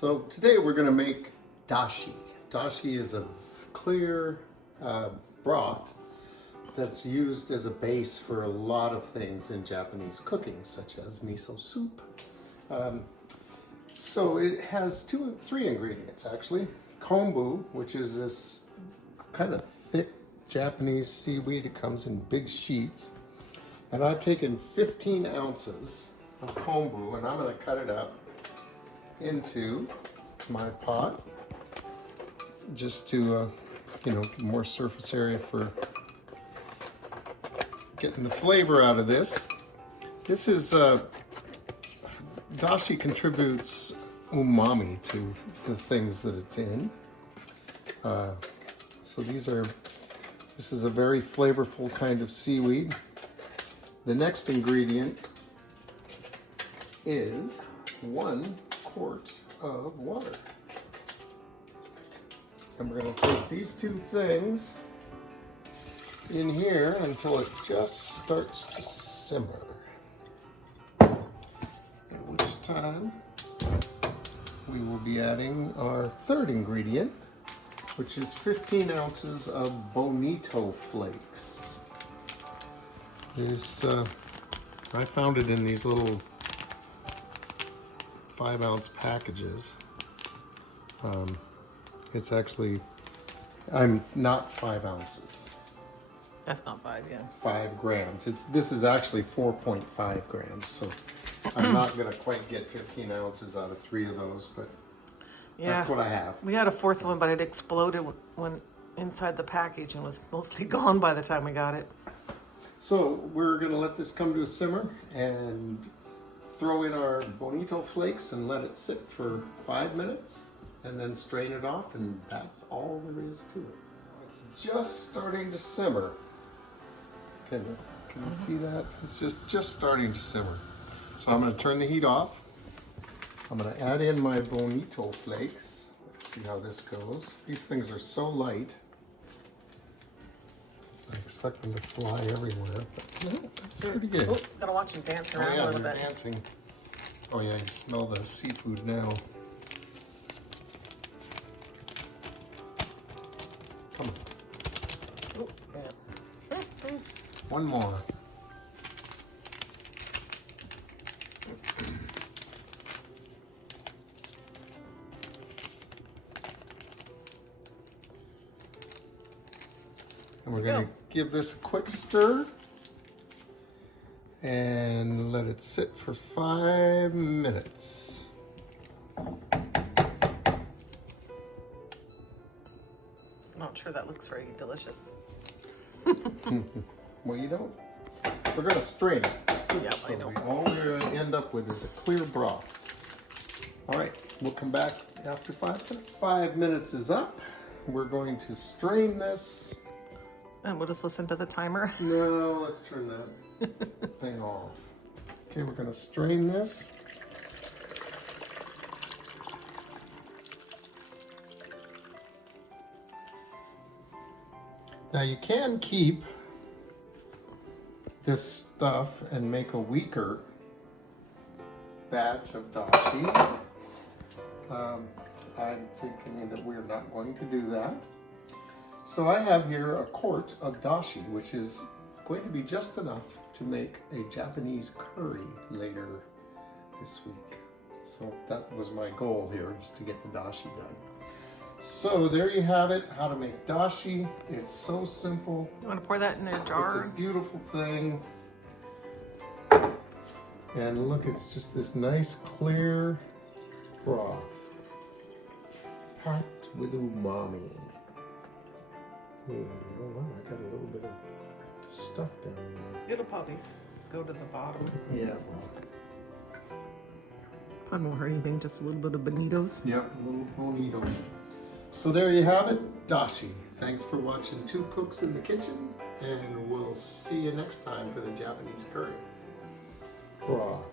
So today we're going to make dashi. Dashi is a clear broth that's used as a base for a lot of things in Japanese cooking, such as miso soup. So it has three ingredients actually. Kombu, which is this kind of thick Japanese seaweed. It comes in big sheets. And I've taken 15 ounces of kombu and I'm going to cut it up into my pot just to, more surface area for getting the flavor out of this. This is, dashi contributes umami to the things that it's in. So this is a very flavorful kind of seaweed. The next ingredient is 1 quart of water. And we're going to take these two things in here until it just starts to simmer. At which time we will be adding our third ingredient, which is 15 ounces of Bonito flakes. I found it in these little 5-ounce packages. It's actually, I'm not 5 ounces. That's not 5, yeah. 5 grams. This is actually 4.5 grams, so I'm not gonna quite get 15 ounces out of 3 of those, but yeah, that's what I have. We had a fourth one, but it exploded when inside the package and was mostly gone by the time we got it. So we're gonna let this come to a simmer and throw in our Bonito flakes and let it sit for 5 minutes and then strain it off, and that's all there is to it. It's just starting to simmer. Can you see that? It's just starting to simmer. So I'm gonna turn the heat off. I'm gonna add in my Bonito flakes. Let's see how this goes. These things are so light. I expect them to fly everywhere, but no, that's pretty good. Oh, gotta watch them dance around a little bit. Dancing. Oh yeah, you smell the seafood now. Come on. Oh, yeah. One more. And we're going to give this a quick stir and let it sit for 5 minutes. I'm not sure that looks very delicious. Well, you don't. We're going to strain it. Yeah, So I know. all we're going to end up with is a clear broth. All right, we'll come back after 5 minutes. 5 minutes is up. We're going to strain this. And we'll just listen to the timer. No, let's turn that thing off. Okay, we're going to strain this. Now you can keep this stuff and make a weaker batch of dashi. I'm thinking that we're not going to do that. So I have here a quart of dashi, which is going to be just enough to make a Japanese curry later this week. So that was my goal here, is to get the dashi done. So there you have it, how to make dashi. It's so simple. You want to pour that in a jar? It's a beautiful thing. And look, it's just this nice clear broth, packed with umami. Oh, you know what? I got a little bit of stuff down there. It'll probably go to the bottom. Yeah, well. Probably won't hurt anything, just a little bit of Bonitos. Yep, little Bonitos. So there you have it, dashi. Thanks for watching Two Cooks in the Kitchen, and we'll see you next time for the Japanese curry broth.